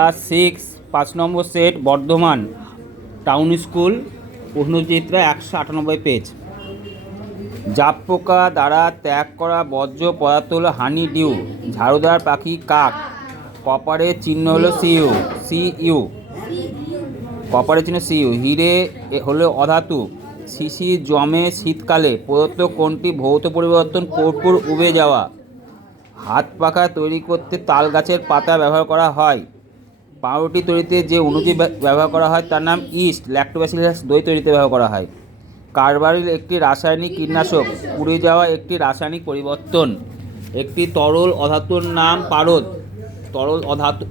Class 6 5 নম্বর set Bardhaman town school প্রশ্নচিত্রা 198 page. জাপ পোকা দ্বারা ত্যাগ করা বর্জ্য পদার্থ হলো হানি ডিউ, ঝাড়ুদার পাখি কাক, কপারের চিহ্ন হলো সিইউ, কপারের চিহ্ন সিইউ, হিরে হলো অধাতু, শিশির জমে শীতকালে, প্রদত্ত কোনটি ভৌত পরিবর্তন কর্পূর উবে যাওয়া, হাত পাখা তৈরি করতে তাল গাছের পাতা ব্যবহার করা হয়, পাউরুটি তৈরিতে যে অণুজীব ব্যবহার করা হয় তার নাম ইস্ট, ল্যাক্টোব্যাসিলাস দই তৈরিতে ব্যবহার করা হয়, কার্বারিল একটি রাসায়নিক কীটনাশক, পুড়ে যাওয়া একটি রাসায়নিক পরিবর্তন, একটি তরল অধাতুর নাম পারদ,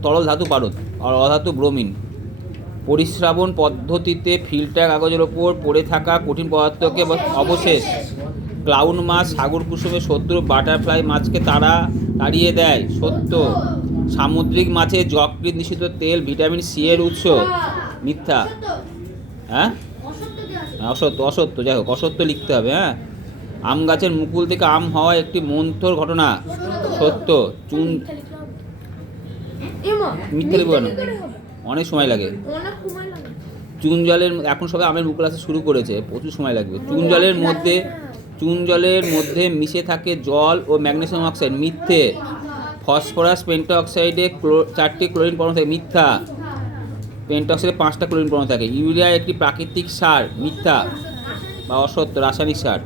তরল ধাতু পারদ আর অধাতু ব্রোমিন, পরিস্রাবণ পদ্ধতিতে ফিল্টার কাগজের ওপর পড়ে থাকা কঠিন পদার্থকে অবশেষ, ক্লাউন মাছ সাগর কুসুমের শত্রু বাটারফ্লাই মাছকে তাড়িয়ে দেয় সত্য, সামুদ্রিক মাছে যকৃৎ নিষিদ্ধ তেল ভিটামিন সি এর উৎস মিথ্যা। হ্যাঁ অসত্য যাই হোক, অসত্য লিখতে হবে। হ্যাঁ, আম গাছের মুকুল থেকে আম হওয়া একটি মন্থর ঘটনা সত্য, মিথ্যা লিখবো কেন, অনেক সময় লাগে। চুন জলের এখন সবাই আমের মুকুল আসতে শুরু করেছে, প্রচুর সময় লাগবে। চুন জলের মধ্যে মিশে থাকে জল ও ম্যাগনেসিয়াম অক্সাইড মিথ্যে, ফসফরাস পেন্টাঅক্সাইডে 4টি ক্লোরিন পরমাণু থাকে মিথ্যা, পেন্টাঅক্সাইডে 5টা ক্লোরিন পরমাণু থাকে, ইউরিয়া একটি প্রাকৃতিক সার মিথ্যা বা অসত্য রাসায়নিক সার।